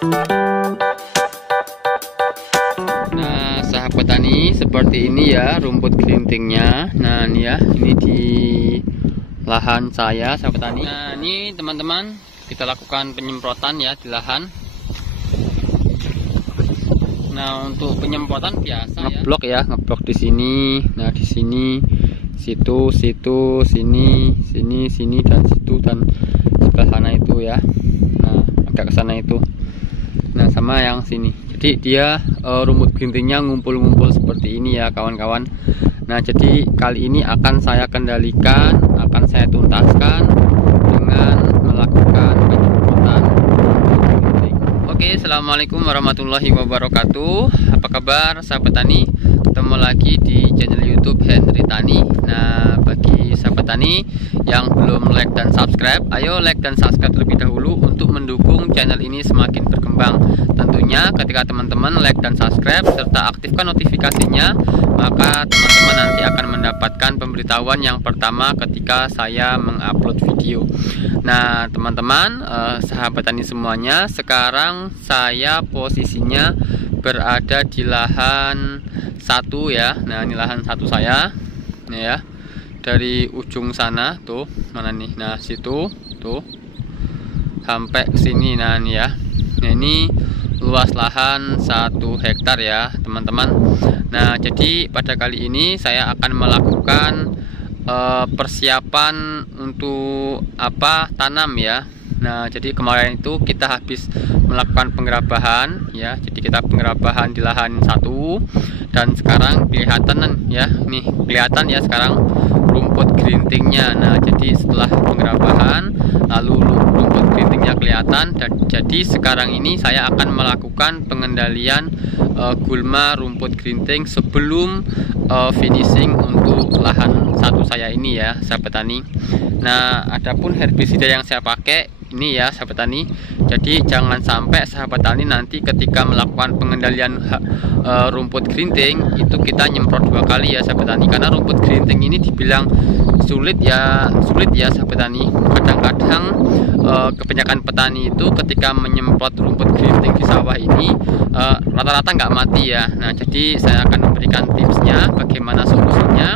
Nah, sahabat tani, seperti ini ya rumput gerintingnya. Nah, ini ya, ini di lahan saya, sahabat tani. Nah, ini teman-teman, kita lakukan penyemprotan ya di lahan. Nah, untuk penyemprotan biasa ngeblok ya, ngeblok di sini. Nah, di sini, situ, sini, dan situ, dan sebelah sana itu ya. Nah, agak ke sana itu. Nah, sama yang sini. Jadi dia rumput gerintingnya ngumpul-ngumpul seperti ini ya, kawan-kawan. Nah, jadi kali ini akan saya kendalikan, akan saya tuntaskan dengan melakukan penyemprotan. Oke, assalamualaikum warahmatullahi wabarakatuh. Apa kabar sahabat tani? Ketemu lagi di channel YouTube Henry Tani. Nah, bagi sahabat tani yang belum like dan subscribe, ayo like dan subscribe terlebih dahulu untuk mendukung channel ini semakin berkembang. Tentunya ketika teman-teman like dan subscribe serta aktifkan notifikasinya, maka teman-teman nanti akan mendapatkan pemberitahuan yang pertama ketika saya mengupload video. Nah, teman-teman, sahabat tani semuanya, sekarang saya posisinya berada di lahan satu ya. Nah, ini lahan satu saya. Nih ya. Dari ujung sana tuh, mana nih? Nah, situ tuh. Sampai ke sini. Nah, ini ya. Nah, ini luas lahan 1 hektar ya, teman-teman. Nah, jadi pada kali ini saya akan melakukan persiapan untuk tanam ya. Nah, jadi kemarin itu kita habis melakukan penggerabahan ya. Jadi kita penggerabahan di lahan 1 dan sekarang kelihatan ya, nih kelihatan ya sekarang rumput gerintingnya. Nah, jadi setelah penggerabahan lalu rumput gerintingnya kelihatan, dan jadi sekarang ini saya akan melakukan pengendalian gulma rumput gerinting sebelum finishing untuk lahan satu saya ini ya, sahabat tani. Nah, adapun herbisida yang saya pakai ini ya, sahabat tani. Jadi jangan sampai sahabat tani nanti ketika melakukan pengendalian rumput gerinting itu kita nyemprot 2 kali ya, sahabat tani. Karena rumput gerinting ini dibilang sulit ya sahabat tani. Kadang-kadang kebanyakan petani itu ketika menyemprot rumput gerinting di sawah ini rata-rata nggak mati ya. Nah, jadi saya akan memberikan tipsnya bagaimana solusinya,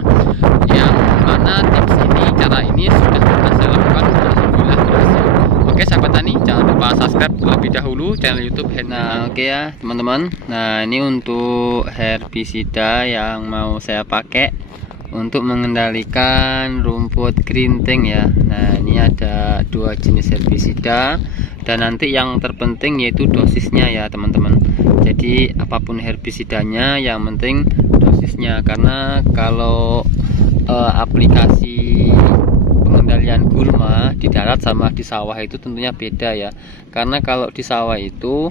yang mana tips ini, cara ini sudah pernah saya lakukan, alhamdulillah berhasil. Oke sahabat tani, jangan lupa subscribe terlebih dahulu channel YouTube. Nah, oke ya teman-teman. Nah, ini untuk herbisida yang mau saya pakai untuk mengendalikan rumput gerinting ya. Nah, ini ada 2 jenis herbisida, dan nanti yang terpenting yaitu dosisnya ya teman-teman. Jadi apapun herbisidanya yang penting dosisnya, karena kalau aplikasi pengendalian gulma di darat sama di sawah itu tentunya beda ya. Karena kalau di sawah itu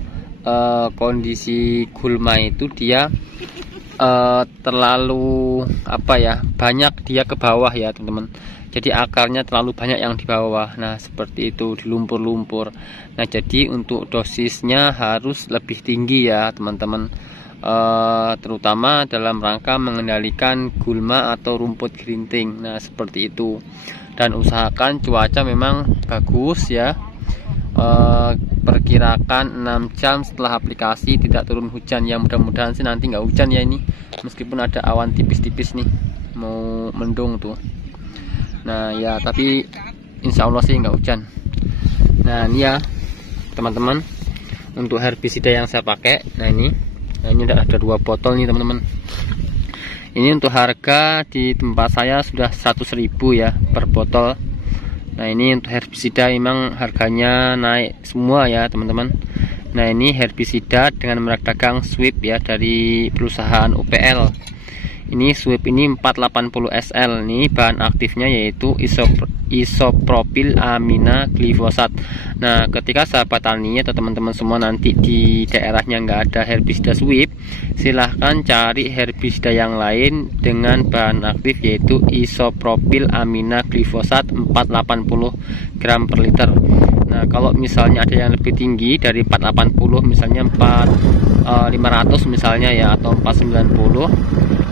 kondisi gulma itu dia terlalu banyak dia ke bawah ya teman-teman. Jadi akarnya terlalu banyak yang di bawah. Nah, seperti itu, di lumpur-lumpur. Nah, jadi untuk dosisnya harus lebih tinggi ya teman-teman, terutama dalam rangka mengendalikan gulma atau rumput gerinting. Nah, seperti itu. Dan usahakan cuaca memang bagus ya. Perkirakan 6 jam setelah aplikasi tidak turun hujan ya. Mudah-mudahan sih nanti nggak hujan ya ini, meskipun ada awan tipis-tipis nih mau mendung tuh. Nah ya, tapi insya Allah sih nggak hujan. Nah, ini ya teman-teman untuk herbisida yang saya pakai. Nah, ini ada 2 botol nih teman-teman. Ini untuk harga di tempat saya sudah 100.000 ya per botol. Nah, ini untuk herbisida memang harganya naik semua ya teman-teman. Nah, ini herbisida dengan merek dagang Sweep ya, dari perusahaan UPL. Ini Sweep ini 480 SL. Ini bahan aktifnya yaitu isopropil amina glifosat. Nah, ketika sahabat tani atau teman-teman semua nanti di daerahnya nggak ada herbisida Sweep, silahkan cari herbisida yang lain dengan bahan aktif yaitu isopropil amina glifosat 480 gram per liter. Nah, kalau misalnya ada yang lebih tinggi dari 480, misalnya 500 misalnya ya, atau 490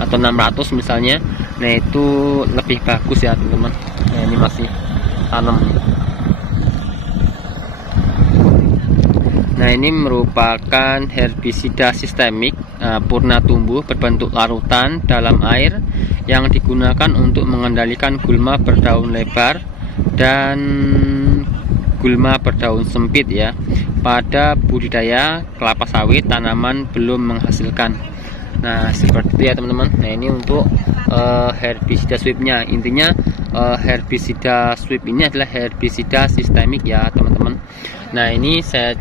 atau 600 misalnya, nah itu lebih bagus ya teman-teman. Nah, ini masih tanam. Nah, ini merupakan herbisida sistemik purna tumbuh berbentuk larutan dalam air yang digunakan untuk mengendalikan gulma berdaun lebar dan gulma berdaun sempit ya pada budidaya kelapa sawit tanaman belum menghasilkan. Nah, seperti itu ya teman-teman. Nah, ini untuk herbisida sweepnya. Intinya herbisida sweep ini adalah herbisida sistemik ya teman-teman. Nah, ini saya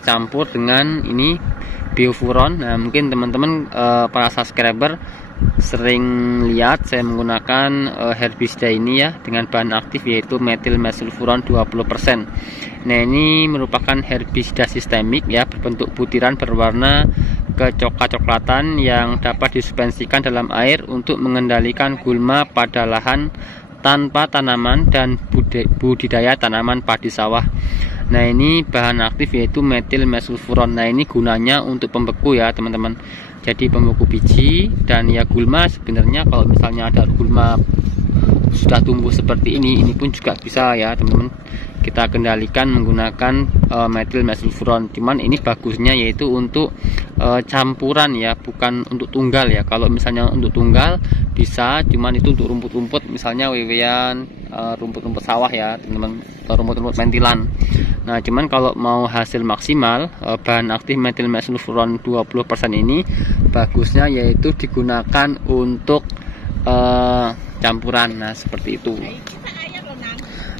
campur dengan ini biofuron. Nah, mungkin teman-teman para subscriber sering lihat saya menggunakan herbisida ini ya dengan bahan aktif yaitu metil mesulfuron 20%. Nah, ini merupakan herbisida sistemik ya berbentuk butiran berwarna kecoklat-coklatan yang dapat disuspensikan dalam air untuk mengendalikan gulma pada lahan tanpa tanaman dan budidaya tanaman padi sawah. Nah, ini bahan aktif yaitu metil mesulfuron. Nah, ini gunanya untuk pembeku ya teman-teman. Jadi pembeku biji dan ya gulma sebenarnya kalau misalnya ada gulma sudah tumbuh seperti ini pun juga bisa ya teman-teman. Kita kendalikan menggunakan metil mesulfuron. Cuman ini bagusnya yaitu untuk campuran ya, bukan untuk tunggal ya. Kalau misalnya untuk tunggal bisa, cuman itu untuk rumput-rumput misalnya wewean, rumput-rumput sawah ya teman-teman, rumput-rumput mentilan. Nah, cuman kalau mau hasil maksimal bahan aktif metil mesulfuron 20% ini bagusnya yaitu digunakan untuk campuran. Nah, seperti itu.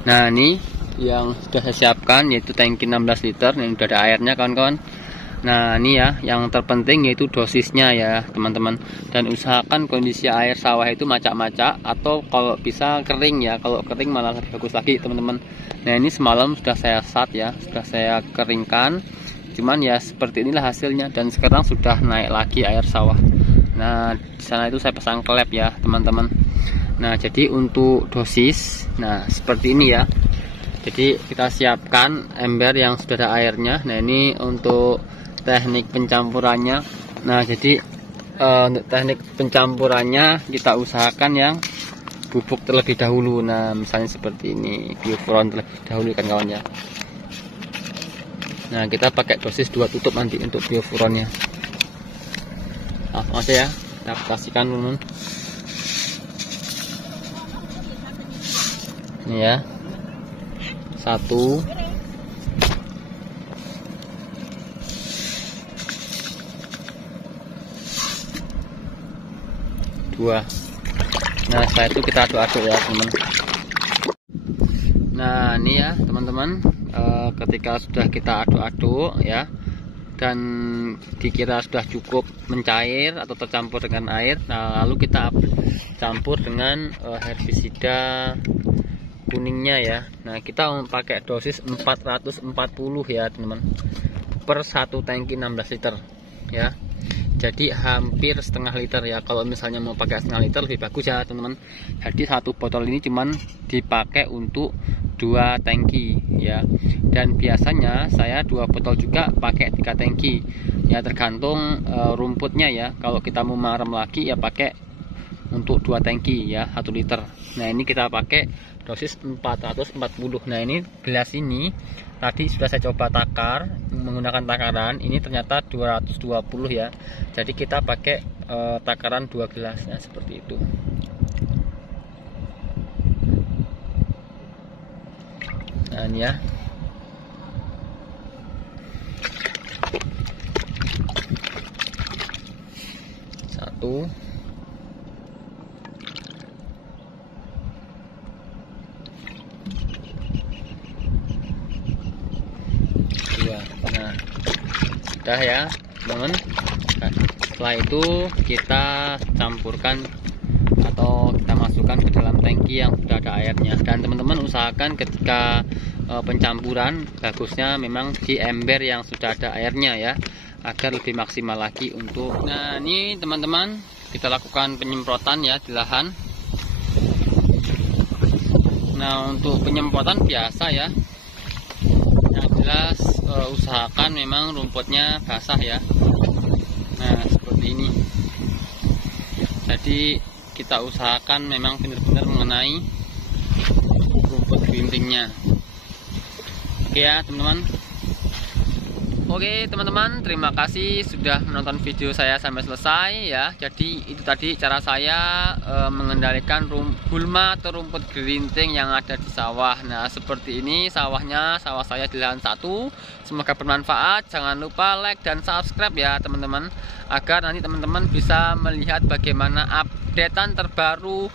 Nah, ini yang sudah saya siapkan yaitu tangki 16 liter yang sudah ada airnya kawan-kawan. Nah, ini ya yang terpenting yaitu dosisnya ya teman-teman, dan usahakan kondisi air sawah itu macak-macak atau kalau bisa kering ya. Kalau kering malah lebih bagus lagi teman-teman. Nah, ini semalam sudah saya sat ya, sudah saya keringkan, cuman ya seperti inilah hasilnya, dan sekarang sudah naik lagi air sawah. Nah, di sana itu saya pasang klep ya teman-teman. Nah, jadi untuk dosis nah seperti ini ya. Jadi kita siapkan ember yang sudah ada airnya. Nah, ini untuk teknik pencampurannya. Nah, jadi untuk teknik pencampurannya kita usahakan yang bubuk terlebih dahulu. Nah, misalnya seperti ini, biofuron terlebih dahulu kan kawan ya. Nah, kita pakai dosis 2 tutup nanti untuk biofuronnya. Langsung aja ya, kita aplikasikan teman-teman. Ini ya. 1 2. Nah, setelah itu kita aduk-aduk ya teman-teman. Nah, ini ya teman-teman, ketika sudah kita aduk-aduk ya dan dikira sudah cukup mencair atau tercampur dengan air, nah lalu kita campur dengan herbisida kuningnya ya. Nah, kita pakai dosis 440 ya teman-teman per 1 tangki 16 liter ya. Jadi hampir setengah liter ya. Kalau misalnya mau pakai setengah liter lebih bagus ya teman-teman. Jadi 1 botol ini cuman dipakai untuk 2 tangki ya. Dan biasanya saya 2 botol juga pakai 3 tangki ya, tergantung rumputnya ya. Kalau kita mau marem lagi ya pakai untuk 2 tangki ya 1 liter. Nah, ini kita pakai dosis 440. Nah, ini gelas ini tadi sudah saya coba takar menggunakan takaran, ini ternyata 220 ya. Jadi kita pakai takaran 2 gelas ya, seperti itu. Nah, ini ya. Satu. Nah, sudah ya teman-teman. Nah, setelah itu kita campurkan atau kita masukkan ke dalam tangki yang sudah ada airnya. Dan teman-teman usahakan ketika pencampuran bagusnya memang di ember yang sudah ada airnya ya, agar lebih maksimal lagi untuk. Nah, ini teman-teman kita lakukan penyemprotan ya di lahan. Nah, untuk penyemprotan biasa ya, yang jelas usahakan memang rumputnya basah ya. Nah, seperti ini. Jadi kita usahakan memang benar-benar mengenai rumput belimbingnya. Oke ya teman-teman. Oke teman-teman, terima kasih sudah menonton video saya sampai selesai ya. Jadi itu tadi cara saya mengendalikan gulma atau rumput gerinting yang ada di sawah. Nah seperti ini sawahnya, sawah saya di lahan 1. Semoga bermanfaat. Jangan lupa like dan subscribe ya teman-teman, agar nanti teman-teman bisa melihat bagaimana updatean terbaru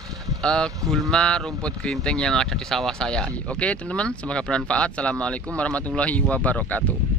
gulma rumput gerinting yang ada di sawah saya. Oke teman-teman, semoga bermanfaat. Assalamualaikum warahmatullahi wabarakatuh.